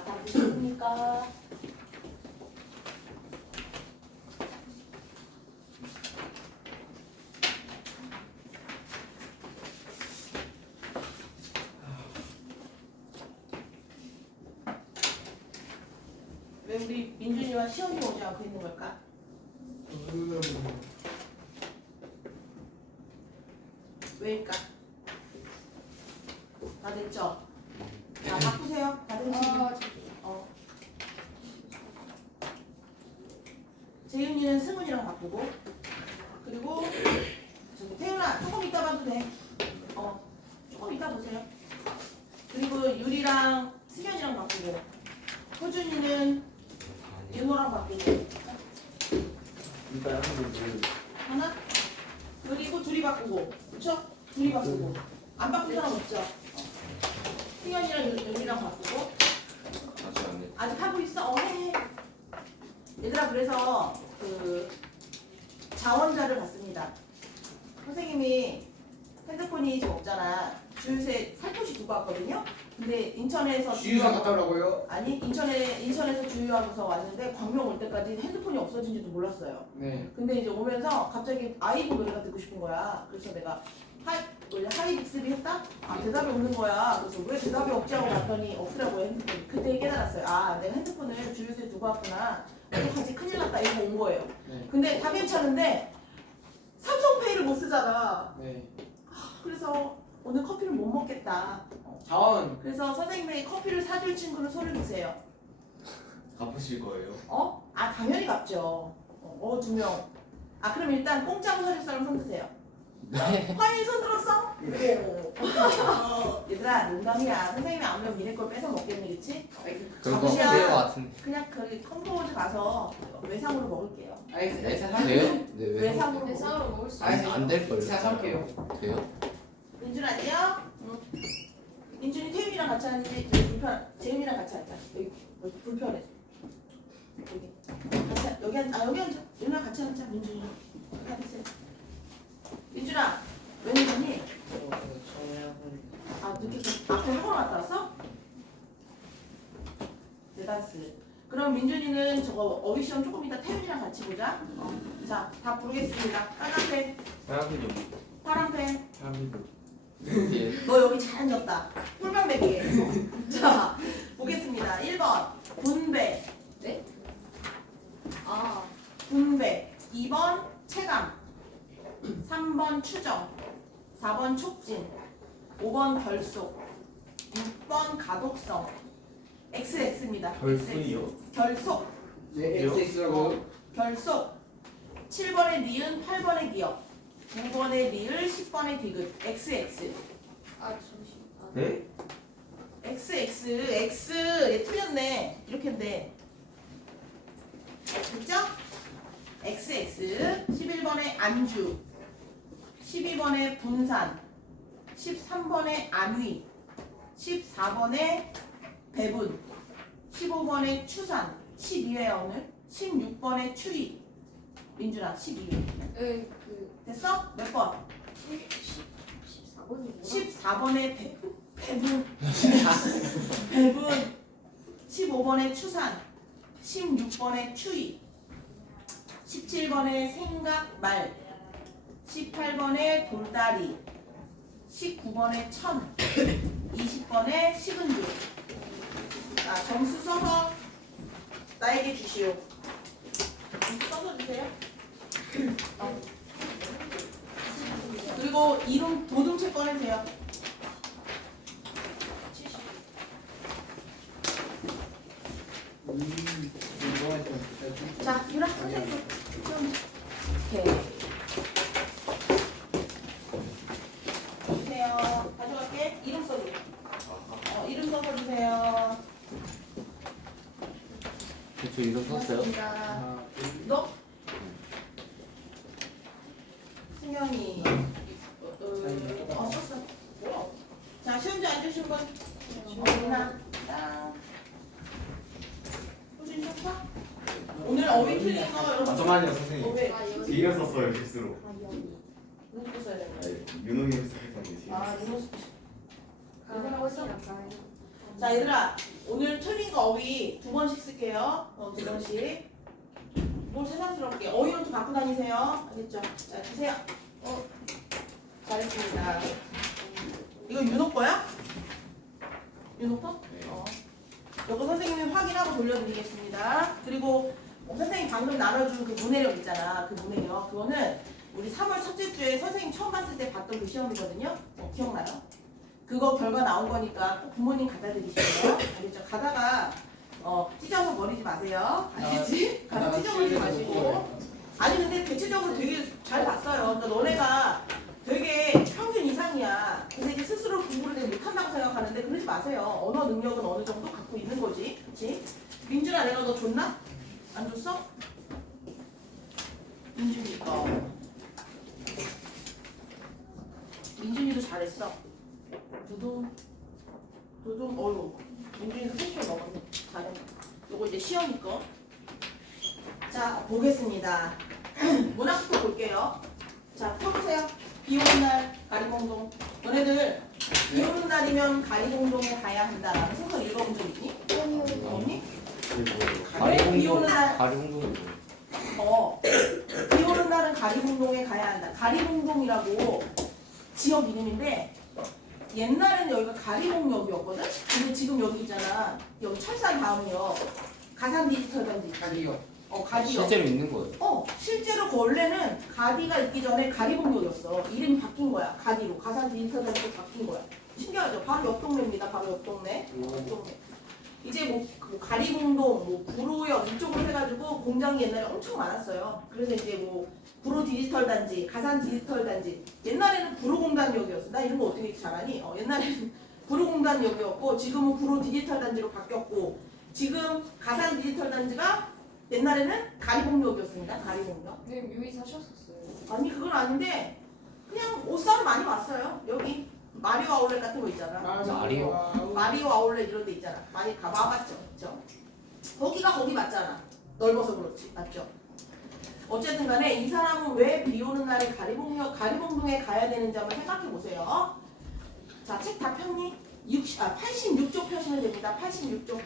자, 다 보셨습니까? 왜 우리 민준이와 시험이 오지 않고 있는 걸까? 왜일까? 다 됐죠? 자, 바꾸세요. 다른 친구. 재윤이는 승훈이랑 바꾸고, 그리고 저기 태윤아 조금 이따 봐도 돼. 조금 이따 보세요. 그리고 유리랑 승현이랑 바꾸고, 호준이는 윤호랑 바꾸고. 하나? 그리고 둘이 바꾸고, 그쵸? 둘이 바꾸고. 안 바꾼 사람 없죠? 승현이랑 유리랑 바꾸고. 아직 안 해. 아직 하고 있어? 해. 얘들아, 그래서 그 자원자를 봤습니다. 선생님이 핸드폰이 지금 없잖아. 주유소에 살포시 두고 왔거든요. 근데 인천에서 주유소 갔다 오라고요? 아니 인천에서 주유하고서 왔는데 광명 올 때까지 핸드폰이 없어진지도 몰랐어요. 네. 근데 이제 오면서 갑자기 아이브 노래가 듣고 싶은 거야. 그래서 내가 원래 하이빅스비 했다? 아, 대답이 없는 거야. 그래서 왜 대답이 없지 하고 봤더니 없더라고요, 핸드폰이. 그때 깨달았어요. 아, 내가 핸드폰을 주유소에 두고 왔구나. 어떡하지? 큰일 났다. 이러고 온 거예요. 네. 근데 다 괜찮은데 삼성페이를 못 쓰잖아. 네. 그래서 오늘 커피를 못 먹겠다. 자원. 그래서 선생님이 커피를 사줄 친구는 손을 드세요. 갚으실 거예요? 아, 당연히 갚죠. 2명. 아, 그럼 일단 공짜로 사줄 사람 손 드세요. 화인 손 들었어? 네. 얘들아, 농담이야. 선생님이 아무면 니네 걸 뺏어 먹겠니, 그치? 그런 거 잠시만. 없는 것 같은데. 그냥 그 컴포즈 가서 외상으로 먹을게요. 알겠습니다. 돼요? 네, 왜? 외상으로 먹을게요. 대사로 먹을 수 아니, 안 될걸요? 제가 살게요. 돼요? 민준 안녕? 응. 민준이 태윤이랑 같이 하는지 여기 불편. 재윤이랑 같이 앉자. 여기 불편해. 여기 여기 앉아. 윤아 같이 앉자. 민준이. 앉으세요. 민준아, 왜 민준이? 아, 늦게 앞에 학원 갔다 왔어? 대단스. 그럼 민준이는 저거 어휘 시험 조금 이따 태윤이랑 같이 보자. 자, 다 부르겠습니다. 빨간 펜, 사람들이 파란 펜. 예. 너 여기 잘 앉았다. 꿀병배기. 자, 보겠습니다. 1번 분배. 네? 아, 분배. 2번 체감. 3번 추정. 4번 촉진. 5번 결속. 6번 가독성. XX입니다. 결승이요? 결속. 네, XX라고요? 결속. 7번의 니은, 8번의 기억. 9번의 리을, 10번의 디귿. XX. 잠시만. 네? X. 얘 틀렸네. 이렇게 했네. 됐죠? XX. 11번의 안주. 12번의 분산. 13번의 안위. 14번의 배분. 15번의 추산. 12회야 오늘. 16번의 추위. 민준아 12회. 됐어? 몇 번? 14번이구나. 14번의 배분. 배분. 15번의 추산. 16번의 추위. 17번의 생각 말. 18번의 돌다리. 19번의 천. 20번의 식은죽. 자, 점수 써서 나에게 주시오. 점수 써서 주세요. 그리고 이름 도둠책 꺼내세요. 70. 자, 유라 선생님. 오케이. 주세요. 가져갈게. 이름 써줘. 이름 써서 주세요. 저 이름 썼어요? 고맙습니다. 너? 승현이. 썼어. 뭐야? 자, 시험지 앉으신 분. 어린아. 딱. 호준이 썼어? 오늘 어휘 틀린 거 여러분. 잠깐만요 선생님. 왜? 이름 썼어요 실수로. 누구 써야 되는 거야? 윤호님 생각한 게 지금. 아, 이거 하고 있어? 자 얘들아 오늘 틀린 거 어휘 2번씩 쓸게요. 2번씩. 뭘 세상스럽게 어휘 노트 갖고 다니세요. 알겠죠? 자 주세요. 잘했습니다. 이거 윤호 거야? 윤호 거? 네. 이거 선생님이 확인하고 돌려드리겠습니다. 그리고 선생님 방금 나눠준 그 문해력 있잖아. 그 문해력 그거는 우리 3월 첫째 주에 선생님 처음 봤을 때 봤던 그 시험이거든요. 기억나요? 그거 결과 나온 거니까 꼭 부모님 갖다 드리시고요. 알겠죠? 가다가 찢어서 버리지 마세요. 알겠지? 가서 찢어버리지 마시고. 아니 근데 대체적으로 되게 잘 봤어요. 그러니까 너네가 되게 평균 이상이야. 그래서 이제 스스로 공부를 되게 못한다고 생각하는데 그러지 마세요. 언어 능력은 어느 정도 갖고 있는 거지. 그치? 민준아 내가 너 줬나? 안 줬어? 민준이 거. 민준이도 잘했어. 두둥 어휴 민준이도 30초 넘었네. 잘했네. 요거 이제 시험이 거. 자 보겠습니다. 문학부터 볼게요. 자 펴보세요. 비 오는 날 가리봉동. 너네들 비 오는 날이면 가리봉동에 가야 한다라는 소설 읽어본 적 있니? 없니? 비 오는 날 가리봉동이 비 오는 날은 가리봉동에 가야 한다. 가리봉동이라고 지역 이름인데 옛날에는 여기가 가리봉역이었거든? 근데 지금 여기 있잖아. 여기 철산 다음역 가산 디지털 단지. 가디요. 가디역. 실제로 있는 거예요. 실제로 그 원래는 가디가 있기 전에 가리봉역이었어. 이름이 바뀐 거야. 가디로. 가산 디지털 단지로 바뀐 거야. 신기하죠? 바로 옆 동네입니다. 바로 옆 동네. 옆 동네. 이제 뭐 가리봉동, 뭐 구로역 이쪽으로 해가지고 공장이 옛날에 엄청 많았어요. 그래서 이제 뭐 구로 디지털 단지, 가산 디지털 단지. 옛날에는 구로공단역이었어. 나 이런 거 어떻게 잘하니? 옛날에는 구로공단역이었고 지금은 구로 디지털 단지로 바뀌었고 지금 가산 디지털 단지가 옛날에는 가리봉역이었습니다. 가리봉역. 네, 묘의 사셨었어요. 아니 그건 아닌데 그냥 옷 사러 많이 왔어요. 여기 마리오 아울렛 같은 거 있잖아. 마리오 아울렛 이런 데 있잖아. 많이 가봐봤죠, 그렇죠? 거기가 거기 맞잖아. 넓어서 그렇지, 맞죠? 어쨌든 간에 이 사람은 왜 비 오는 날에 가리봉동에 가야 되는지 한번 생각해 보세요. 자, 책 다 폈니? 86쪽 펴시면 됩니다. 86쪽.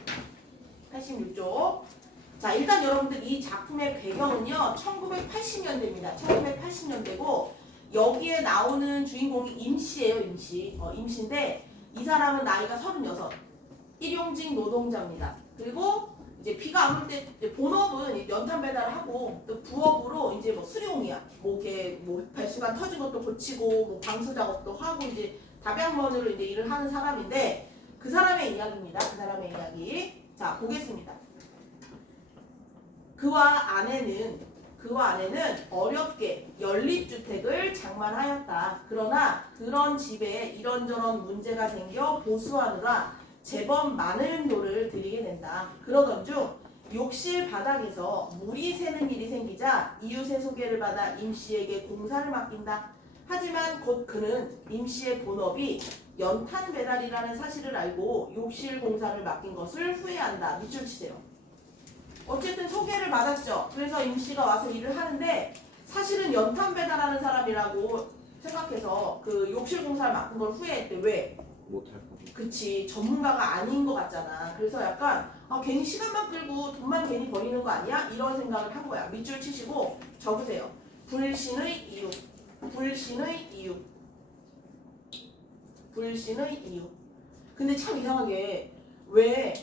자, 일단 여러분들 이 작품의 배경은요, 1980년대입니다. 1980년대고 여기에 나오는 주인공이 임씨예요, 임씨. 임씨인데 이 사람은 나이가 36. 일용직 노동자입니다. 그리고 이제 비가 안 올 때 본업은 연탄 배달을 하고 또 부업으로 이제 뭐 수리공이야. 뭐 이렇게 뭐 배수관 터진 것도 고치고 뭐 방수 작업도 하고 이제 답양면으로 이제 일을 하는 사람인데 그 사람의 이야기입니다. 그 사람의 이야기. 자, 보겠습니다. 그와 아내는 어렵게 연립주택을 장만하였다. 그러나 그런 집에 이런저런 문제가 생겨 보수하느라 제법 많은 돈을 들이게 된다. 그러던 중 욕실 바닥에서 물이 새는 일이 생기자 이웃의 소개를 받아 임씨에게 공사를 맡긴다. 하지만 곧 그는 임씨의 본업이 연탄 배달이라는 사실을 알고 욕실 공사를 맡긴 것을 후회한다. 밑줄 치세요. 어쨌든 소개를 받았죠. 그래서 임씨가 와서 일을 하는데 사실은 연탄 배달하는 사람이라고 생각해서 그 욕실 공사를 맡은 걸 후회했대. 왜? 못할 거. 그치, 전문가가 아닌 것 같잖아. 그래서 약간 괜히 시간만 끌고 돈만 괜히 버리는 거 아니야? 이런 생각을 한 거야. 밑줄 치시고 적으세요. 불신의 이유. 근데 참 이상하게 왜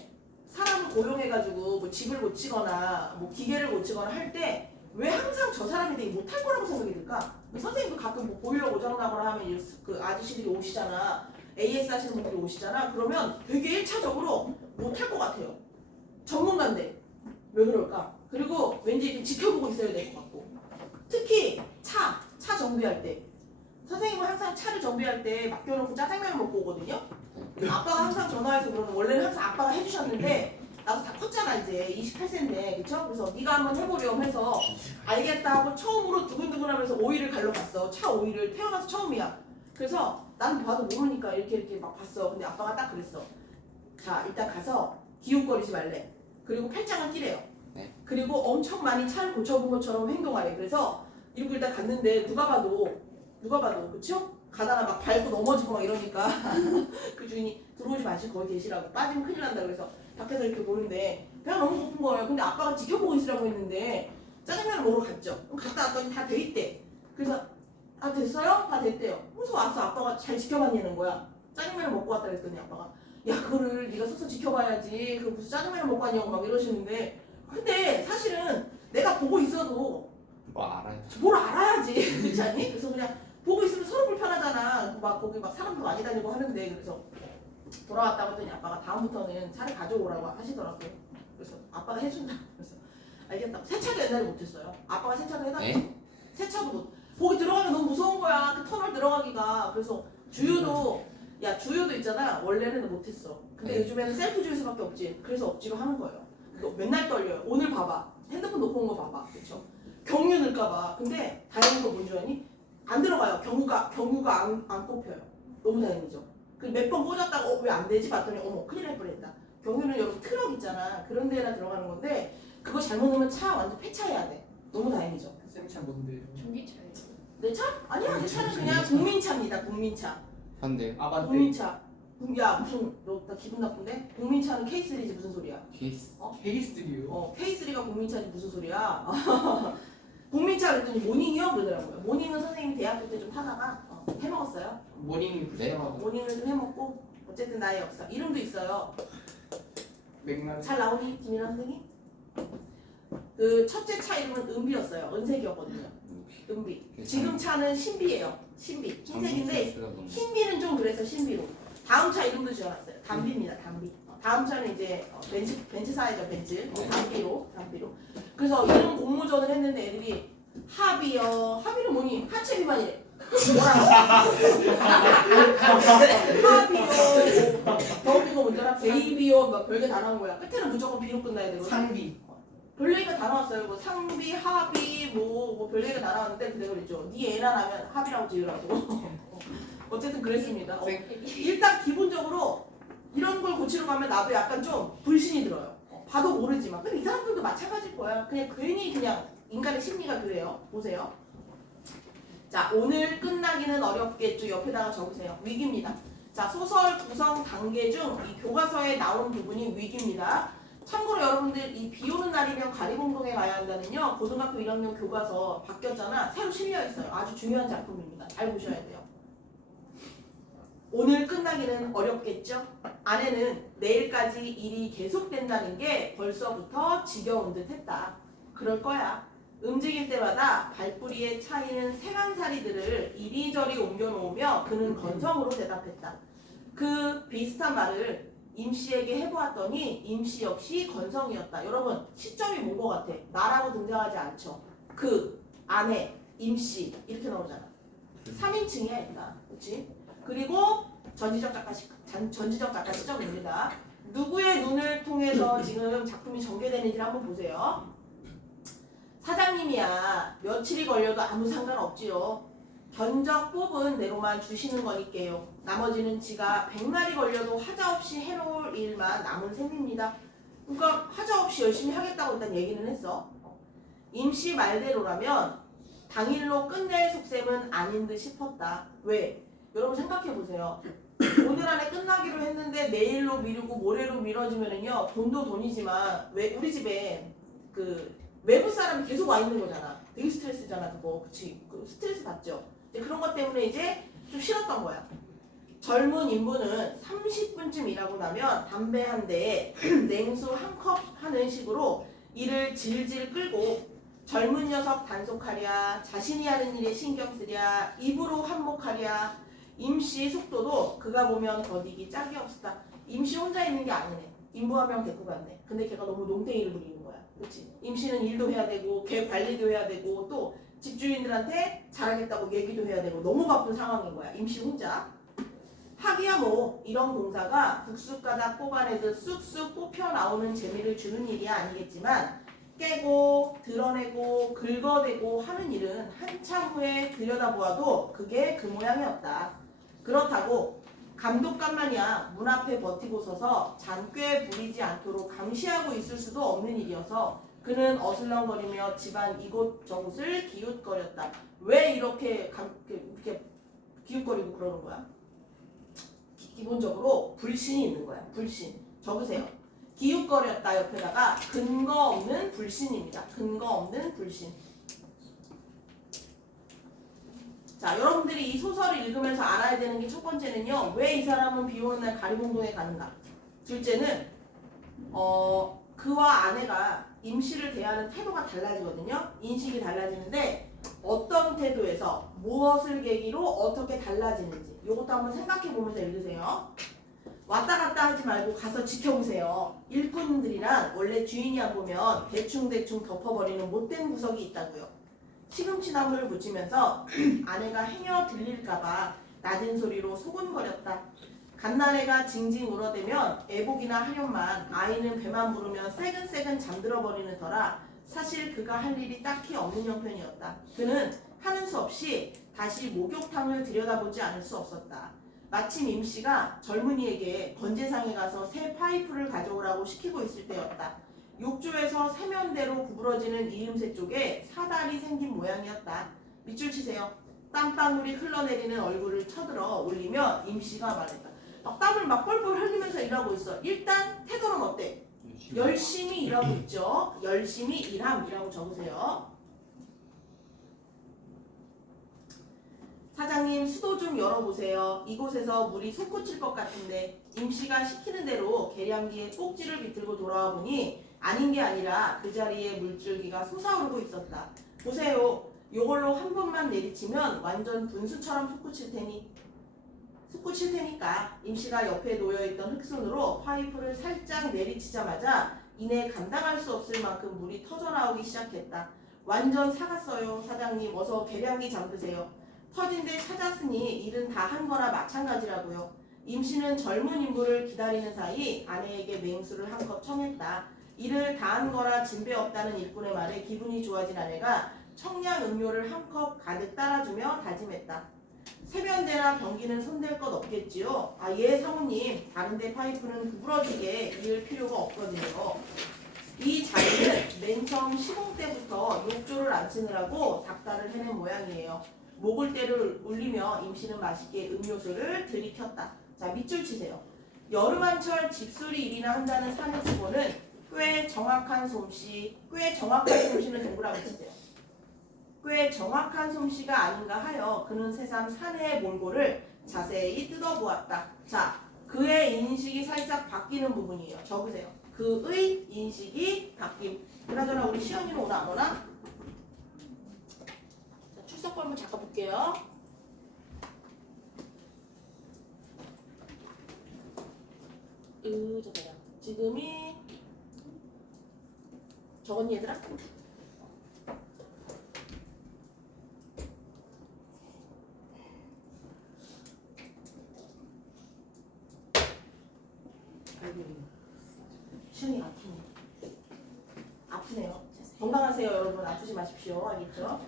사람을 고용해가지고 뭐 집을 고치거나 뭐 기계를 고치거나 할 때 왜 항상 저 사람이 되게 못할 거라고 생각이 들까? 선생님도 가끔 뭐 보일러 고장나거나 하면 그 아저씨들이 오시잖아. AS 하시는 분들이 오시잖아. 그러면 되게 1차적으로 못할 것 같아요. 전문가인데 왜 그럴까? 그리고 왠지 이렇게 지켜보고 있어야 될 것 같고 특히 차 정비할 때 선생님은 항상 차를 정비할 때 맡겨놓고 짜장면을 먹고 오거든요. 아빠가 항상 전화해서 그러는 원래는 항상 아빠가 해주셨는데 나도 다 컸잖아 이제 28세인데 그쵸? 그래서 네가 한번 해보렴 해서 알겠다 하고 처음으로 두근두근하면서 오일을 갈러 갔어. 차 오일을 태어나서 처음이야. 그래서 난 봐도 모르니까 이렇게 막 봤어. 근데 아빠가 딱 그랬어. 자 일단 가서 기웃거리지 말래. 그리고 팔짱을 끼래요. 네. 그리고 엄청 많이 차를 고쳐본 것처럼 행동하래. 그래서 이러고 일단 갔는데 누가 봐도 그쵸? 가다가 막 밟고 넘어지고 막 이러니까 그 주인이 들어오지 마시고 거기 계시라고 빠지면 큰일 난다 그래서 밖에서 이렇게 보는데 배가 너무 고픈 거예요. 근데 아빠가 지켜보고 있으라고 했는데 짜장면을 먹으러 갔죠. 그럼 갔다 왔더니 다 돼 있대. 그래서 아 됐어요? 다 됐대요. 그래서 와서 아빠가 잘 지켜봤냐는 거야. 짜장면을 먹고 왔다 그랬더니 아빠가 야 그거를 네가 서서 지켜봐야지. 그 무슨 짜장면을 먹고 왔냐고 막 이러시는데 근데 사실은 내가 보고 있어도 뭐 알아요. 뭘 알아야지 그렇지 않니? 그래서 그냥 보고 있으면 서로 불편하잖아. 막 거기 막 사람도 많이 다니고 하는데 그래서 돌아왔다고 했더니 아빠가 다음부터는 차를 가져오라고 하시더라고요. 그래서 아빠가 해준다. 그래서 알겠다고. 세차도 옛날에 못했어요. 아빠가 세차도 해놨죠. 에? 세차도 못. 거기 들어가기 너무 무서운 거야. 그 터널 들어가기가. 그래서 주유도 야 주유도 있잖아. 원래는 못했어. 근데 네. 요즘에는 셀프 주유소밖에 없지. 그래서 억지로 하는 거예요. 너 맨날 떨려요. 오늘 봐봐. 핸드폰 놓고 온 거 봐봐. 그렇죠? 경유 넣을까봐. 근데 다행인 거 뭔지 아니? 안 들어가요. 경유가 안 꼽혀요. 너무 다행이죠. 그 몇 번 꽂았다가 왜 안 되지? 봤더니 어머 큰일 날 뻔했다. 경유는 여러분 트럭 있잖아. 그런 데나 들어가는 건데 그거 잘못 넣으면 차 완전 폐차해야 돼. 너무 다행이죠. 쌤차 뭔데요? 전기차예요. 내 차? 아니야 내 차는 그냥 국민차입니다. 국민차. 한대요. 아반떼. 국민차. 야 무슨 너 나 기분 나쁜데? 국민차는 K3지 무슨 소리야? 케이스. K3요. K3가 국민차지 무슨 소리야? 국민차 그랬더니 모닝이요? 그러더라고요. 모닝은 선생님이 대학교 때 좀 타다가 해먹었어요. 모닝이 네. 불쌍하고 모닝을 좀 해먹고 어쨌든 나의 역사. 이름도 있어요. 맥락. 잘 나오니 김민아 선생님? 그 첫째 차 이름은 은비였어요. 은색이었거든요. 은비. 지금 차는 신비예요. 신비. 흰색인데 흰비는 좀 그래서 신비로. 다음 차 이름도 지어놨어요. 담비입니다. 담비. 다음 차는 이제 벤츠사이죠. 벤츠. 담비로. 그래서 이름 공모전을 했는데 애들이 합이요. 합의는 뭐니? 하체 비만이래. 뭐라고? 합이요. 더 웃긴 거 뭔지 알아? 베이비요. 막 별게 다 나온 거야. 끝에는 무조건 비로 끝나야 되거든. 상비. 별 얘기가 다 나왔어요. 뭐 상비, 합의, 뭐 별 얘기가 다 나왔는데 그대로 그랬죠. 네 애나 나면 합이라고 지으라고. 어쨌든 그랬습니다. 일단 기본적으로 이런 걸 고치러 가면 나도 약간 좀 불신이 들어요. 봐도 모르지만. 근데 이 사람들도 마찬가지일 거야. 그냥 괜히 그냥 인간의 심리가 그래요. 보세요. 자, 오늘 끝나기는 어렵겠죠. 옆에다가 적으세요. 위기입니다. 자, 소설 구성 단계 중 이 교과서에 나온 부분이 위기입니다. 참고로 여러분들 이 비 오는 날이면 가리봉동에 가야 한다는요. 고등학교 1학년 교과서 바뀌었잖아. 새로 실려 있어요. 아주 중요한 작품입니다. 잘 보셔야 돼요. 오늘 끝나기는 어렵겠죠? 안에는 내일까지 일이 계속된다는 게 벌써부터 지겨운 듯 했다. 그럴 거야. 움직일 때마다 발뿌리에 차이는 생황사리들을 이리저리 옮겨놓으며 그는 건성으로 대답했다. 그 비슷한 말을 임씨에게 해보았더니 임씨 역시 건성이었다. 여러분 시점이 뭔 것 같아? 나라고 등장하지 않죠. 그, 아내, 임씨 이렇게 나오잖아. 3인칭이야 일단. 그렇지? 그리고 전지적 작가 시점입니다. 누구의 눈을 통해서 지금 작품이 전개되는지 한번 보세요. 사장님이야 며칠이 걸려도 아무 상관없지요. 견적 뽑은 대로만 주시는 거니까요. 나머지는 지가 100날이 걸려도 하자없이 해놓을 일만 남은 셈입니다. 그러니까 하자없이 열심히 하겠다고 일단 얘기는 했어. 임씨 말대로라면 당일로 끝낼 속셈은 아닌 듯 싶었다. 왜? 여러분 생각해보세요. 오늘 안에 끝나기로 했는데 내일로 미루고 모레로 미뤄지면은요 돈도 돈이지만 왜 우리 집에 그 외부 사람이 계속 와 있는 거잖아. 되게 스트레스잖아 그거. 그치? 그 스트레스 받죠. 이제 그런 것 때문에 이제 좀 싫었던 거야. 젊은 인부는 30분쯤 일하고 나면 담배 한 대에 냉수 한 컵 하는 식으로 일을 질질 끌고 젊은 녀석 단속하랴, 자신이 하는 일에 신경 쓰랴, 입으로 한몫하랴. 임씨 속도도 그가 보면 더디기 짝이 없다. 임씨 혼자 있는 게 아니네. 인부 한 명 데리고 갔네. 근데 걔가 너무 농땡이를 부리는 거야. 그렇지? 임씨는 일도 해야 되고 걔 관리도 해야 되고 또 집주인들한테 잘하겠다고 얘기도 해야 되고 너무 바쁜 상황인 거야. 임씨 혼자. 하기야 뭐 이런 공사가 국수가닥 뽑아내듯 쑥쑥 뽑혀 나오는 재미를 주는 일이 아니겠지만 깨고 드러내고 긁어대고 하는 일은 한참 후에 들여다보아도 그게 그 모양이었다. 그렇다고 감독관만이야 문 앞에 버티고 서서 잔꾀 부리지 않도록 감시하고 있을 수도 없는 일이어서 그는 어슬렁거리며 집안 이곳저곳을 기웃거렸다. 왜 이렇게 기웃거리고 그러는 거야? 기본적으로 불신이 있는 거야. 불신. 적으세요. 기웃거렸다 옆에다가 근거 없는 불신입니다. 근거 없는 불신. 자, 여러분들이 이 소설을 읽으면서 알아야 되는 게 첫 번째는요. 왜 이 사람은 비 오는 날 가리봉동에 가는가? 둘째는 그와 아내가 임씨를 대하는 태도가 달라지거든요. 인식이 달라지는데 어떤 태도에서 무엇을 계기로 어떻게 달라지는지 이것도 한번 생각해 보면서 읽으세요. 왔다 갔다 하지 말고 가서 지켜보세요. 일꾼들이란 원래 주인이 안 보면 대충대충 덮어버리는 못된 구석이 있다고요. 시금치 나무를 붙이면서 아내가 행여 들릴까봐 낮은 소리로 소곤거렸다. 갓난애가 징징 울어대면 애복이나 하련만 아이는 배만 부르면 새근새근 잠들어버리는 터라 사실 그가 할 일이 딱히 없는 형편이었다. 그는 하는 수 없이 다시 목욕탕을 들여다보지 않을 수 없었다. 마침 임씨가 젊은이에게 건재상에 가서 새 파이프를 가져오라고 시키고 있을 때였다. 욕조에서 세면대로 구부러지는 이음새 쪽에 사달이 생긴 모양이었다. 밑줄 치세요. 땀방울이 흘러내리는 얼굴을 쳐들어 올리며 임씨가 말했다. 막 땀을 막 뻘뻘 흘리면서 일하고 있어. 일단 태도는 어때? 열심히 일하고 있죠. 열심히 일함이라고 적으세요. 사장님 수도 좀 열어보세요. 이곳에서 물이 솟구칠 것 같은데. 임씨가 시키는 대로 계량기에 꼭지를 비틀고 돌아와 보니 아닌 게 아니라 그 자리에 물줄기가 솟아오르고 있었다. 보세요. 요걸로 한 번만 내리치면 완전 분수처럼 솟구칠 테니까 임씨가 옆에 놓여있던 흙손으로 파이프를 살짝 내리치자마자 이내 감당할 수 없을 만큼 물이 터져나오기 시작했다. 완전 사갔어요. 사장님 어서 계량기 잠그세요. 터진 데 찾았으니 일은 다 한 거나 마찬가지라고요. 임씨는 젊은 인부를 기다리는 사이 아내에게 맹수를 한 컵 청했다. 일을 다 한 거라 진배 없다는 일꾼의 말에 기분이 좋아진 아내가 청량 음료를 한 컵 가득 따라주며 다짐했다. 세면대나 변기는 손댈 것 없겠지요? 아, 예 사모님. 다른데 파이프는 구부러지게 이을 필요가 없거든요. 이 자리는 맨 처음 시공 때부터 욕조를 안 치느라고 닥달을 해낸 모양이에요. 목을대를 울리며 임씨는 맛있게 음료수를 들이켰다. 자, 밑줄 치세요. 여름 한철 집수리 일이나 한다는 사내 직원은 꽤 정확한 솜씨는 동그라미 치세요. 꽤 정확한 솜씨가 아닌가 하여 그는 새삼 사내의 몰골을 자세히 뜯어보았다. 자, 그의 인식이 살짝 바뀌는 부분이에요. 적으세요. 그의 인식이 바뀜. 그나저나 우리 시연이는 오나 안 오나? 자, 출석부 한번 잠깐 볼게요. 잠깐만. 지금이 적었니 얘들아? 시연이 아프네요. 건강하세요 여러분. 아프지 마십시오. 알겠죠?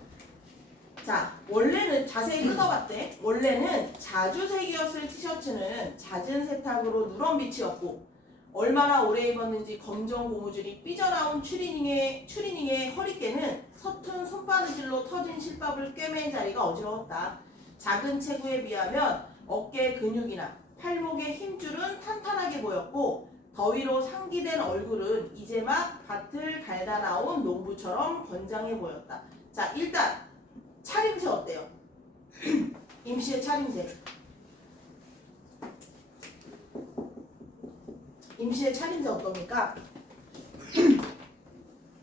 자, 원래는 자세히 뜯어봤대. 원래는 자주색이었을 티셔츠는 잦은 세탁으로 누런 빛이었고 얼마나 오래 입었는지 검정 고무줄이 삐져나온 추리닝의 허리께는 서툰 손바느질로 터진 실밥을 꿰맨 자리가 어지러웠다. 작은 체구에 비하면 어깨 근육이나 팔목의 힘줄은 탄탄하게 보였고 더위로 상기된 얼굴은 이제 막 밭을 갈다 나온 농부처럼 건장해 보였다. 자, 일단 차림새 어때요? 임씨의 차림새. 임씨의 차림새 어떻습니까?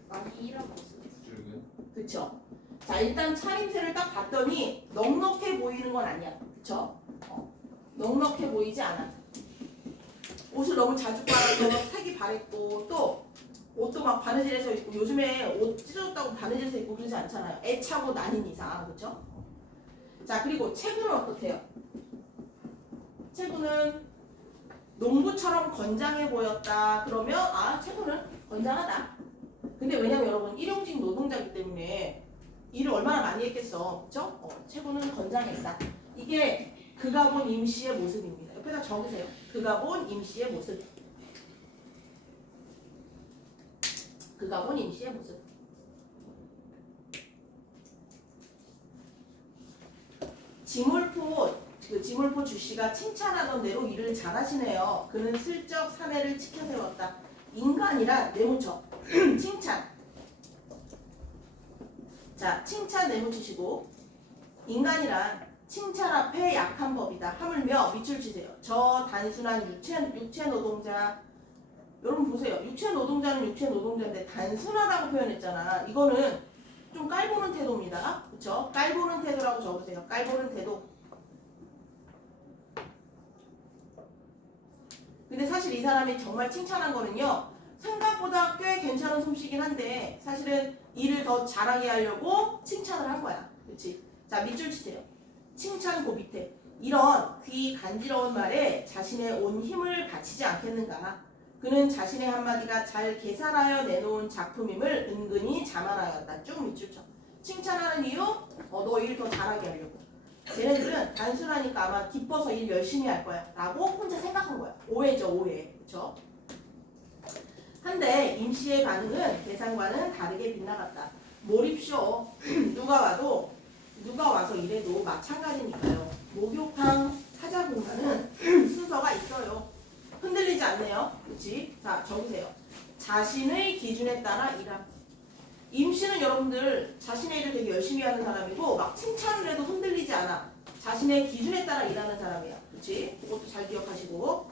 많이 잃어봤어. 그쵸? 자, 일단 차림새를 딱 봤더니 넉넉해 보이는 건 아니야. 그쵸? 넉넉해 보이지 않아. 옷을 너무 자주 빨아서 색이 바랬고 또 옷도 막 바느질해서 입고 요즘에 옷 찢어졌다고 바느질해서 입고 그러지 않잖아요. 애차고 나뉜 이상. 그쵸? 자, 그리고 체구는 어떻대요? 체구는 농부처럼 건장해 보였다. 그러면 아, 체구는 건장하다. 근데 왜냐면 여러분 일용직 노동자이기 때문에 일을 얼마나 많이 했겠어. 그쵸? 체구는 건장했다. 이게 그가 본 임씨의 모습입니다. 옆에다 적으세요. 그가 본 임씨의 모습. 그가 본 임씨의 모습. 지물포 주씨가 칭찬하던 대로 일을 잘하시네요. 그는 슬쩍 사내를 치켜 세웠다. 인간이란 네모쳐. 칭찬. 자, 칭찬 네모치시고 인간이란 칭찬 앞에 약한 법이다. 하물며 밑줄 치세요. 저 단순한 육체 노동자. 여러분 보세요. 육체 노동자는 육체 노동자인데 단순하다고 표현했잖아. 이거는 좀 깔보는 태도입니다. 그쵸? 깔보는 태도라고 적으세요. 깔보는 태도. 근데 사실 이 사람이 정말 칭찬한 거는요. 생각보다 꽤 괜찮은 솜씨긴 한데 사실은 일을 더 잘하게 하려고 칭찬을 한 거야. 그치? 자, 밑줄 치세요. 칭찬 그 밑에. 이런 귀 간지러운 말에 자신의 온 힘을 바치지 않겠는가. 그는 자신의 한마디가 잘 계산하여 내놓은 작품임을 은근히 자만하였다. 쭉 밑줄 쳐. 칭찬하는 이유? 너 일 더 잘하게 하려고. 쟤네들은 단순하니까 아마 기뻐서 일 열심히 할 거야 라고 혼자 생각한 거야. 오해죠, 오해. 그쵸? 한데 임씨의 반응은 계산과는 다르게 빗나갔다. 몰입쇼. 누가 와서 이래도 마찬가지니까요. 목욕탕 사자공사는 순서가 있어요. 흔들리지 않네요. 그치? 자, 적으세요. 자신의 기준에 따라 일함. 임씨는 여러분들 자신의 일을 되게 열심히 하는 사람이고 막 칭찬을 해도 흔들리지 않아. 자신의 기준에 따라 일하는 사람이야. 그치? 그것도 잘 기억하시고.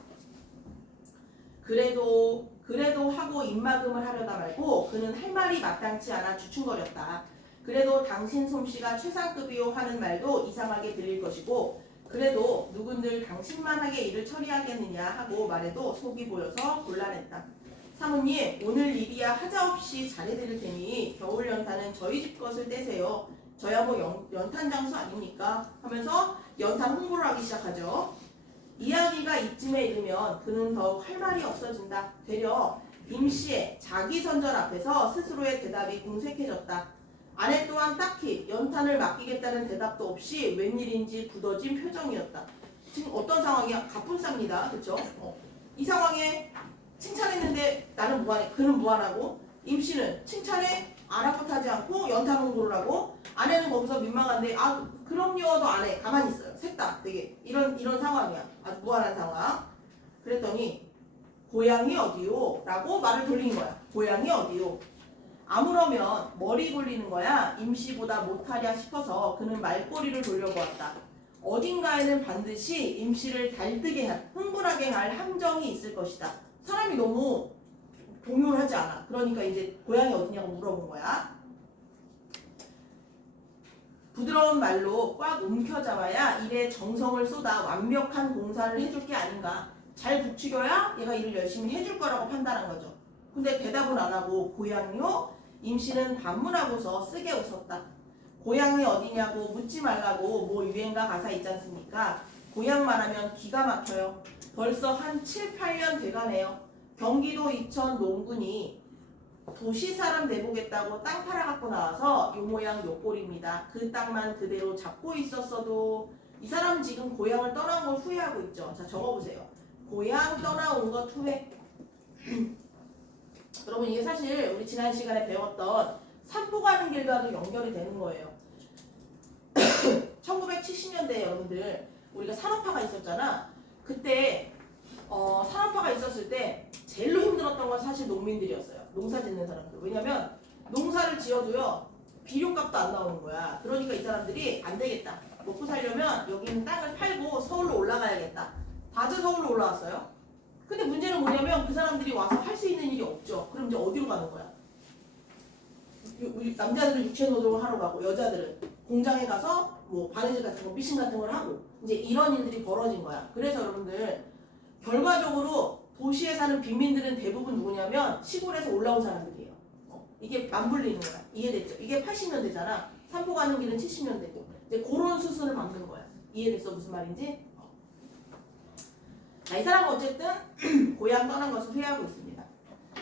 그래도 하고 입막음을 하려다 말고 그는 할 말이 마땅치 않아 주춤거렸다. 그래도 당신 솜씨가 최상급이요 하는 말도 이상하게 들릴 것이고 그래도 누군들 당신만하게 일을 처리하겠느냐 하고 말해도 속이 보여서 곤란했다. 사모님, 오늘 일이야 하자없이 잘해드릴 테니 겨울 연탄은 저희 집 것을 떼세요. 저야 뭐 연탄 장수 아닙니까? 하면서 연탄 홍보를 하기 시작하죠. 이야기가 이쯤에 이르면 그는 더욱 할 말이 없어진다. 되려 임씨의 자기 선전 앞에서 스스로의 대답이 궁색해졌다. 아내 또한 딱히 연탄을 맡기겠다는 대답도 없이 웬일인지 굳어진 표정이었다. 지금 어떤 상황이야? 갑분싸입니다. 그쵸? 이 상황에 칭찬했는데 나는 뭐하네? 그는 뭐하라고? 임씨는 칭찬에 아랑곳하지 않고 연탄 홍보를 하고 아내는 거기서 민망한데 그럼요도 안 해. 가만히 있어요. 셋 다 되게 이런 상황이야. 아주 무한한 상황. 그랬더니 고향이 어디요? 라고 말을 돌린 거야. 고향이 어디요? 아무러면 머리 굴리는 거야. 임씨보다 못하랴 싶어서 그는 말꼬리를 돌려보았다. 어딘가에는 반드시 임씨를 달뜨게 흥분하게 할 함정이 있을 것이다. 사람이 너무 동요를 하지 않아. 그러니까 이제 고향이 어디냐고 물어본 거야. 부드러운 말로 꽉 움켜잡아야 일에 정성을 쏟아 완벽한 공사를 해줄 게 아닌가. 잘 부추겨야 얘가 일을 열심히 해줄 거라고 판단한 거죠. 근데 대답은 안 하고 고향요? 임씨는 반문하고서 쓰게 웃었다. 고향이 어디냐고 묻지 말라고 뭐 유행가 가사 있지 않습니까? 고향만 하면 기가 막혀요. 벌써 한 7, 8년 돼가네요. 경기도 이천 농군이 도시 사람 내보겠다고 땅 팔아갖고 나와서 요 모양 요 꼴입니다. 그 땅만 그대로 잡고 있었어도 이 사람은 지금 고향을 떠나온 걸 후회하고 있죠. 자, 적어보세요. 고향 떠나온 것 후회. 여러분 이게 사실 우리 지난 시간에 배웠던 산보 가는 길과도 연결이 되는 거예요. 1970년대에 여러분들 우리가 산업화가 있었잖아. 그때 산업화가 있었을 때 제일로 힘들었던 건 사실 농민들이었어요. 농사 짓는 사람들. 왜냐면 농사를 지어도요 비료값도 안 나오는 거야. 그러니까 이 사람들이 안 되겠다. 먹고 살려면 여기 있는 땅을 팔고 서울로 올라가야겠다. 다들 서울로 올라왔어요. 근데 문제는 뭐냐면 그 사람들이 와서 할 수 있는 일이 없죠. 그럼 이제 어디로 가는 거야? 남자들은 육체 노동을 하러 가고 여자들은 공장에 가서 뭐 바느질 같은 거, 미신 같은 걸 하고 이제 이런 일들이 벌어진 거야. 그래서 여러분들 결과적으로 도시에 사는 빈민들은 대부분 누구냐면 시골에서 올라온 사람들이에요. 이게 맞물리는 거야. 이해됐죠? 이게 80년대잖아. 산보 가는 길은 70년대고 이제 그런 수순을 만든 거야. 이해됐어? 무슨 말인지? 자, 이 사람은 어쨌든 고향 떠난 것을 후회하고 있습니다.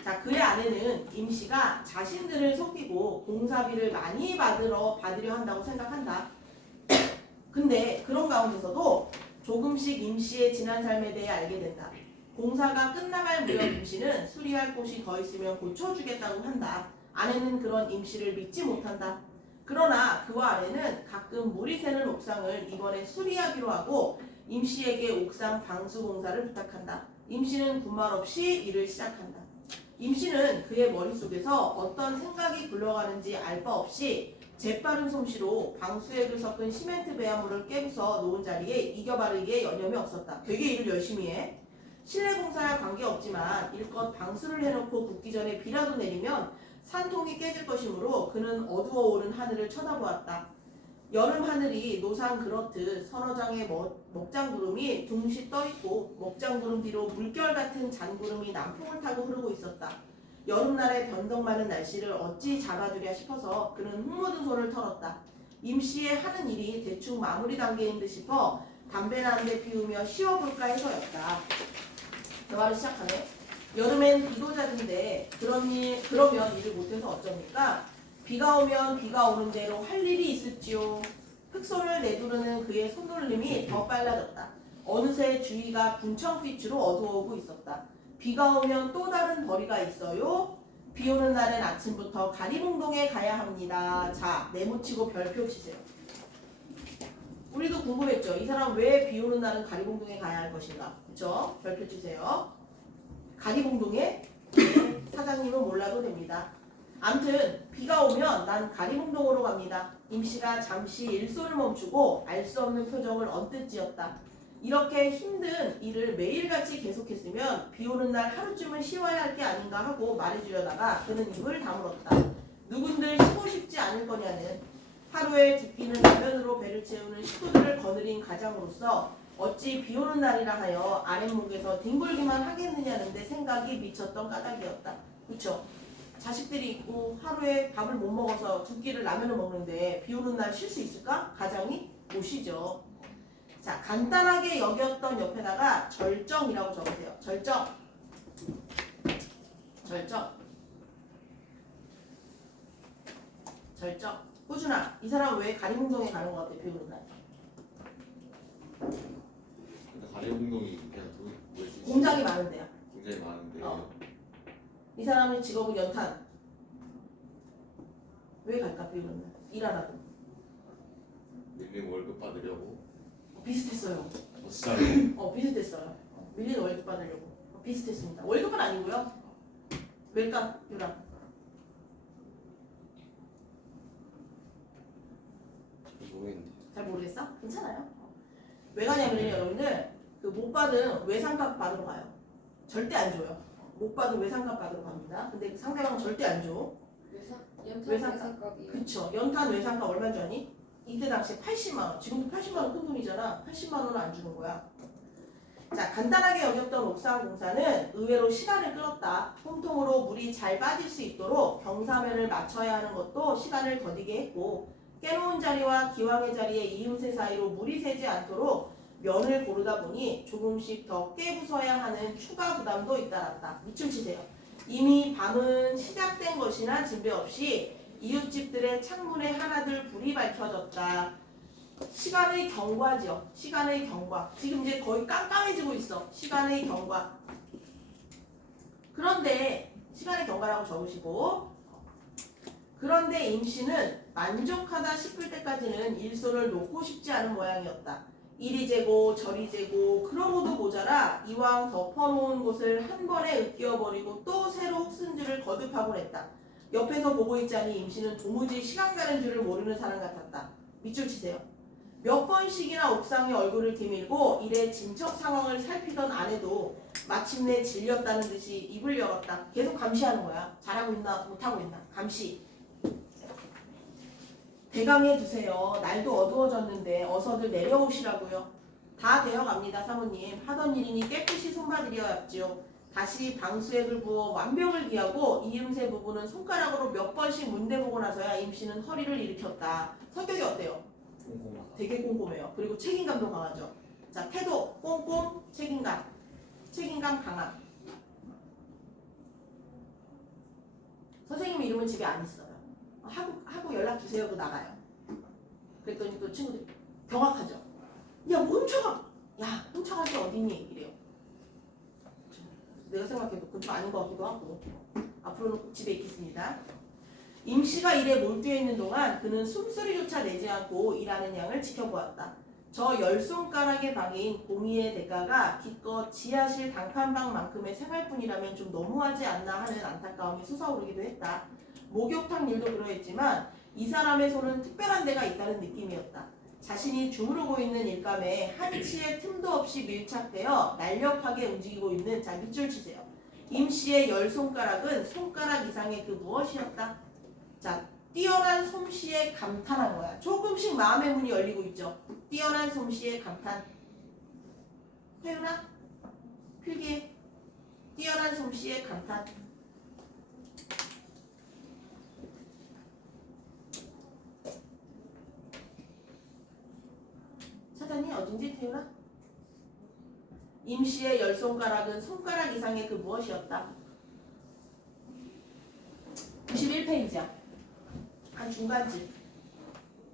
자, 그의 아내는 임씨가 자신들을 속이고 공사비를 많이 받으려 한다고 생각한다. 근데 그런 가운데서도 조금씩 임씨의 지난 삶에 대해 알게 된다. 공사가 끝나갈 무렵 임씨는 수리할 곳이 더 있으면 고쳐주겠다고 한다. 아내는 그런 임씨를 믿지 못한다. 그러나 그와 아래는 가끔 물이 새는 옥상을 이번에 수리하기로 하고 임씨에게 옥상 방수 공사를 부탁한다. 임씨는 군말 없이 일을 시작한다. 임씨는 그의 머릿속에서 어떤 생각이 굴러가는지 알 바 없이 재빠른 솜씨로 방수액을 섞은 시멘트 배합물을 깨부숴 놓은 자리에 이겨바르기에 여념이 없었다. 되게 일을 열심히 해. 실내 공사와 관계없지만 일껏 방수를 해놓고 굳기 전에 비라도 내리면 산통이 깨질 것이므로 그는 어두워오른 하늘을 쳐다보았다. 여름 하늘이 노상 그렇듯 서너 장의 먹장구름이 둥시 떠있고 먹장구름 뒤로 물결 같은 잔구름이 남풍을 타고 흐르고 있었다. 여름날의 변덕 많은 날씨를 어찌 잡아주랴 싶어서 그는 흙묻은 손을 털었다. 임씨의 하는 일이 대충 마무리 단계인 듯 싶어 담배나 한 대 피우며 쉬어볼까 해서였다. 대화를 시작하네. 여름엔 비도 잦은데 그러면 일을 못해서 어쩝니까? 비가 오면 비가 오는 대로 할 일이 있었지요. 흑손을 내두르는 그의 손놀림이 더 빨라졌다. 어느새 주위가 군청빛으로 어두워오고 있었다. 비가 오면 또 다른 벌이가 있어요. 비 오는 날엔 아침부터 가리봉동에 가야 합니다. 자, 네모치고 별표 치세요. 우리도 궁금했죠. 이 사람 왜 비 오는 날은 가리봉동에 가야 할 것인가? 그렇죠? 별표 치세요. 가리봉동에 사장님은 몰라도 됩니다. 암튼 비가 오면 난 가리봉동으로 갑니다. 임씨가 잠시 일손을 멈추고 알 수 없는 표정을 언뜻 지었다. 이렇게 힘든 일을 매일같이 계속했으면 비 오는 날 하루쯤은 쉬어야 할 게 아닌가 하고 말해주려다가 그는 입을 다물었다. 누군들 쉬고 싶지 않을 거냐는 하루에 두 끼는 라면으로 배를 채우는 식구들을 거느린 가장으로서 어찌 비 오는 날이라 하여 아랫목에서 뒹굴기만 하겠느냐는데 생각이 미쳤던 까닭이었다. 그쵸? 자식들이 있고 하루에 밥을 못 먹어서 두 끼를 라면을 먹는데 비 오는 날 쉴 수 있을까? 가장이 못 쉬죠. 자, 간단하게 여겼던 옆에다가 절정이라고 적으세요. 절정. 호준아, 이 사람 왜 가리봉동에 가는 것 같아? 비 오는 날. 근데 가래공동이 그냥 뭐지? 공장이 많은 데야. 굉장히 많은데. 이 사람의 직업은 연탄. 왜 갈까? 비 오는 날. 일 안 하고. 밀린 월급 받으려고. 비슷했어요. 진짜로. 비슷했어요. 밀린 월급 받으려고. 비슷했습니다. 월급은 아니고요. 왜일까? 유라. 모르겠는데. 잘 모르겠어? 괜찮아요. 왜 가냐면요, 여러분들 그 못 받은 외상값 받으러 가요. 절대 안 줘요. 못 받은 외상값 받으러 갑니다. 근데 그 상대방은 절대 안 줘. 연탄 외상값. 외상값이요. 그쵸. 연탄 외상값 얼마 줄 아니? 이때 당시에 80만 원. 지금도 80만 원 큰 돈이잖아. 80만 원을 안 주는 거야. 자, 간단하게 여겼던 옥상 공사는 의외로 시간을 끌었다. 홈통으로 물이 잘 빠질 수 있도록 경사면을 맞춰야 하는 것도 시간을 더디게 했고 깨놓은 자리와 기왕의 자리의 이음새 사이로 물이 새지 않도록 면을 고르다 보니 조금씩 더 깨부숴야 하는 추가 부담도 잇따랐다. 밑줄 치세요. 이미 밤은 시작된 것이나 진배 없이 이웃집들의 창문에 하나둘 불이 밝혀졌다. 시간의 경과죠. 시간의 경과. 지금 이제 거의 깜깜해지고 있어. 시간의 경과. 그런데 시간의 경과라고 적으시고 그런데 임씨는 만족하다 싶을 때까지는 일손을 놓고 싶지 않은 모양이었다. 이리 재고 저리 재고 그러고도 모자라 이왕 덮어놓은 곳을 한 번에 으깨어버리고 또 새로 흙순줄을 거듭하곤 했다. 옆에서 보고 있자니 임씨는 도무지 시간 가는 줄을 모르는 사람 같았다. 밑줄 치세요. 몇 번씩이나 옥상에 얼굴을 디밀고 일의 진척 상황을 살피던 아내도 마침내 질렸다는 듯이 입을 열었다. 계속 감시하는 거야. 잘하고 있나 못하고 있나. 감시. 대강해 두세요. 날도 어두워졌는데 어서들 내려오시라고요. 다 되어갑니다, 사모님. 하던 일이니 깨끗이 손봐드려야지요. 다시 방수액을 부어 완벽을 기하고 이음새 부분은 손가락으로 몇 번씩 문대보고 나서야 임씨는 허리를 일으켰다. 성격이 어때요? 꼼꼼하다. 되게 꼼꼼해요. 그리고 책임감도 강하죠. 자, 태도, 꼼꼼, 책임감. 책임감 강함. 선생님 이름은 집에 안 있어요. 하고 연락 주세요 하고 나가요. 그랬더니 또 친구들이 경악하죠. 야, 뭐 훔쳐가? 야, 훔쳐갈 게 어딨니? 이래요. 내가 생각해도 그건 좀 아닌 것 같기도 하고 앞으로는 꼭 집에 있겠습니다. 임씨가 일에 몰두해 있는 동안 그는 숨소리조차 내지 않고 일하는 양을 지켜보았다. 저 10손가락에 박인 공의의 대가가 기껏 지하실 단칸방만큼의 생활뿐이라면 좀 너무하지 않나 하는 안타까움이 솟아오르기도 했다. 목욕탕 일도 그러했지만 이 사람의 손은 특별한 데가 있다는 느낌이었다. 자신이 주무르고 있는 일감에 한치의 틈도 없이 밀착되어 날렵하게 움직이고 있는, 자 밑줄 치세요. 임씨의 10손가락은 손가락 이상의 그 무엇이었다. 자, 뛰어난 솜씨에 감탄한 거야. 조금씩 마음의 문이 열리고 있죠. 뛰어난 솜씨에 감탄. 태윤아, 필기해. 뛰어난 솜씨에 감탄. 찾았니? 어딘지 태윤아? 임씨의 10손가락은 손가락 이상의 그 무엇이었다. 91페이지야. 한 중간쯤.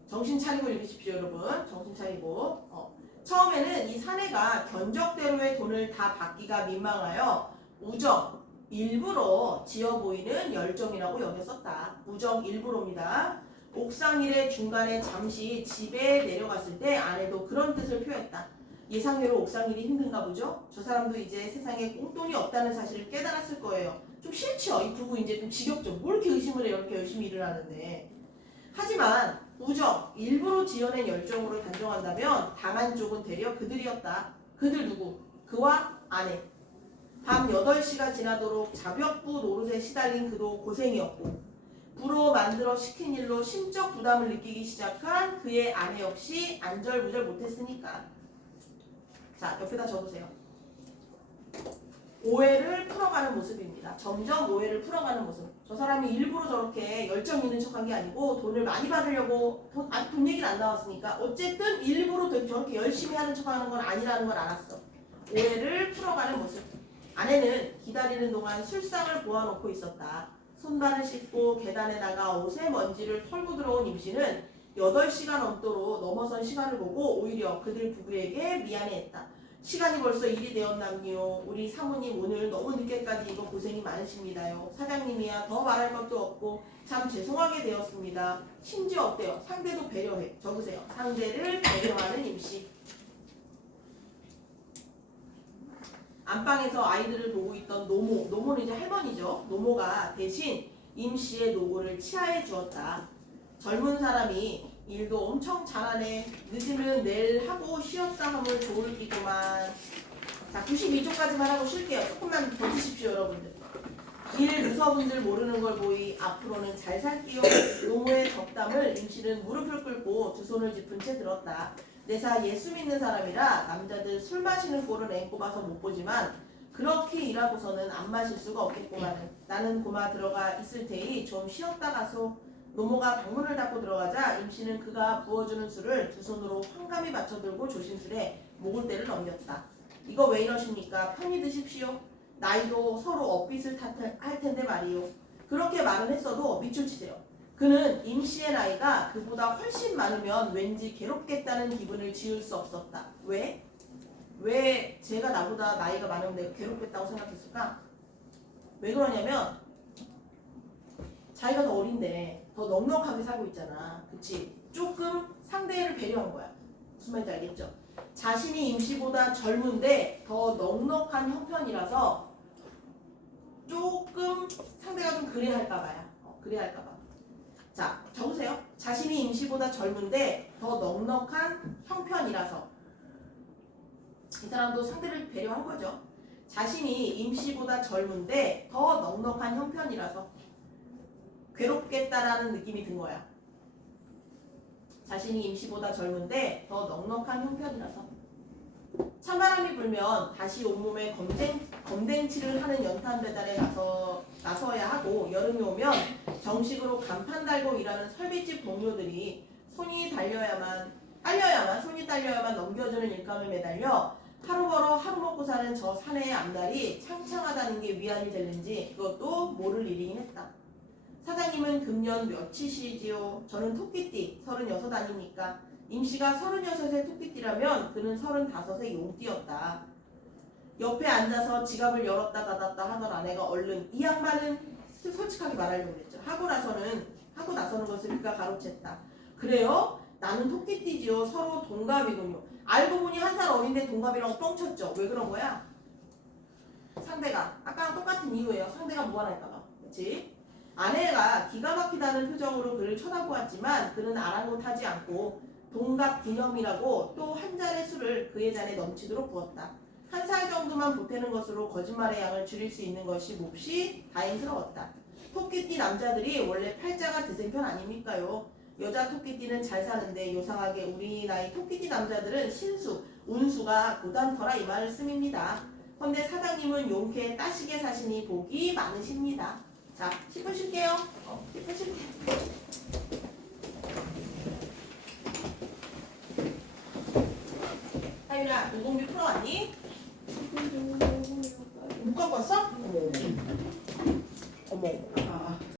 정신 차리고 읽으십시오, 여러분. 정신 차리고. 처음에는 이 사내가 견적대로의 돈을 다 받기가 민망하여 우정, 일부러 지어 보이는 열정이라고 여겼었다. 우정 일부러입니다. 옥상일의 중간에 잠시 집에 내려갔을 때 아내도 그런 뜻을 표했다. 예상외로 옥상일이 힘든가 보죠? 저 사람도 이제 세상에 꽁돈이 없다는 사실을 깨달았을 거예요. 좀 싫죠? 이 부부 이제 좀 지겹죠? 뭘 이렇게 의심을 해요? 이렇게 열심히 일을 하는데. 하지만 우정, 일부러 지어낸 열정으로 단정한다면 당한 쪽은 되려 그들이었다. 그들 누구? 그와 아내. 밤 8시가 지나도록 자벽부 노릇에 시달린 그도 고생이었고 부로 만들어 시킨 일로 심적 부담을 느끼기 시작한 그의 아내 역시 안절부절 못했으니까. 자, 옆에다 적으세요. 오해를 풀어가는 모습입니다. 점점 오해를 풀어가는 모습. 저 사람이 일부러 저렇게 열정 있는 척한 게 아니고 돈을 많이 받으려고, 아직 돈 얘기는 안 나왔으니까 어쨌든 일부러 저렇게 열심히 하는 척하는 건 아니라는 걸 알았어. 오해를 풀어가는 모습. 아내는 기다리는 동안 술상을 보아놓고 있었다. 손발을 씻고 계단에 나가 옷에 먼지를 털고 들어온 임씨는 8시가 넘도록 넘어선 시간을 보고 오히려 그들 부부에게 미안해했다. 시간이 벌써 일이 되었남요. 우리 사모님 오늘 너무 늦게까지 이거 고생이 많으십니다요. 사장님이야 더 말할 것도 없고 참 죄송하게 되었습니다. 심지어 어때요? 상대도 배려해. 적으세요. 상대를 배려하는 임씨. 안방에서 아이들을 보고 있던 노모, 노모는 이제 할머니죠. 노모가 대신 임씨의 노고를 치하해 주었다. 젊은 사람이 일도 엄청 잘하네. 늦으면 내일 하고 쉬었다 하면 좋을 끼구만. 자, 92쪽까지만 하고 쉴게요. 조금만 버티십시오, 여러분들. 길 누서분들 모르는 걸 보이 앞으로는 잘 살게요. 노모의 덕담을 임씨는 무릎을 꿇고 두 손을 짚은 채 들었다. 내사 예수 믿는 사람이라 남자들 술 마시는 꼴은 앵꼬 봐서 못 보지만 그렇게 일하고서는 안 마실 수가 없겠구만. 나는 고마 들어가 있을 테니 좀 쉬었다 가소. 노모가 방문을 닫고 들어가자 임씨는 그가 부어주는 술을 두 손으로 황감히 맞춰들고 조심스레 목을대를 넘겼다. 이거 왜 이러십니까? 편히 드십시오. 나이도 서로 엇빛을 할 텐데 말이요. 그렇게 말은 했어도 밑줄 치세요. 그는 임씨의 나이가 그보다 훨씬 많으면 왠지 괴롭겠다는 기분을 지울 수 없었다. 왜? 왜 제가 나보다 나이가 많으면 내가 괴롭겠다고 생각했을까? 왜 그러냐면 자기가 더 어린데 더 넉넉하게 살고 있잖아. 그치? 조금 상대를 배려한 거야. 무슨 말인지 알겠죠? 자신이 임씨보다 젊은데 더 넉넉한 형편이라서 조금 상대가 좀 그래할까봐야. 그래할까봐. 자, 적으세요. 자신이 임씨보다 젊은데 더 넉넉한 형편이라서. 이 사람도 상대를 배려한 거죠. 자신이 임씨보다 젊은데 더 넉넉한 형편이라서 괴롭겠다라는 느낌이 든 거야. 자신이 임씨보다 젊은데 더 넉넉한 형편이라서. 찬바람이 불면 다시 온몸에 검댕치를 하는 연탄 배달에 나서야 하고 여름이 오면 정식으로 간판 달고 일하는 설비집 동료들이 손이 딸려야만 넘겨주는 일감에 매달려 하루 벌어 하루 먹고 사는 저 사내의 앞날이 창창하다는 게 위안이 됐는지 그것도 모를 일이긴 했다. 사장님은 금년 몇이시지요? 저는 토끼띠 36 아닙니까? 임씨가 36의 토끼띠라면 그는 35의 용띠였다. 옆에 앉아서 지갑을 열었다 닫았다 하던 아내가 얼른 이 양반은 솔직하게 말하려고 그랬죠. 하고 나서는 하고 나서는 것을 그가 가로챘다. 그래요? 나는 토끼띠지요. 서로 동갑이군요. 알고 보니 한 살 어린데 동갑이라고 뻥쳤죠. 왜 그런 거야? 상대가 아까랑 똑같은 이유예요. 상대가 무관할까봐. 그렇지? 아내가 기가 막히다는 표정으로 그를 쳐다보았지만 그는 아랑곳하지 않고 동갑 기념이라고 또 한 잔의 술을 그의 잔에 넘치도록 부었다. 한 살 정도만 보태는 것으로 거짓말의 양을 줄일 수 있는 것이 몹시 다행스러웠다. 토끼띠 남자들이 원래 팔자가 드센 편 아닙니까요? 여자 토끼띠는 잘 사는데 요상하게 우리 나이 토끼띠 남자들은 신수, 운수가 고단터라 이 말씀입니다. 헌데 사장님은 용케 따시게 사시니 복이 많으십니다. 자, 10분 쉴게요. 10분 쉴게요. 하윤아, 506 풀어왔니? 못 갖고 왔어? 어머.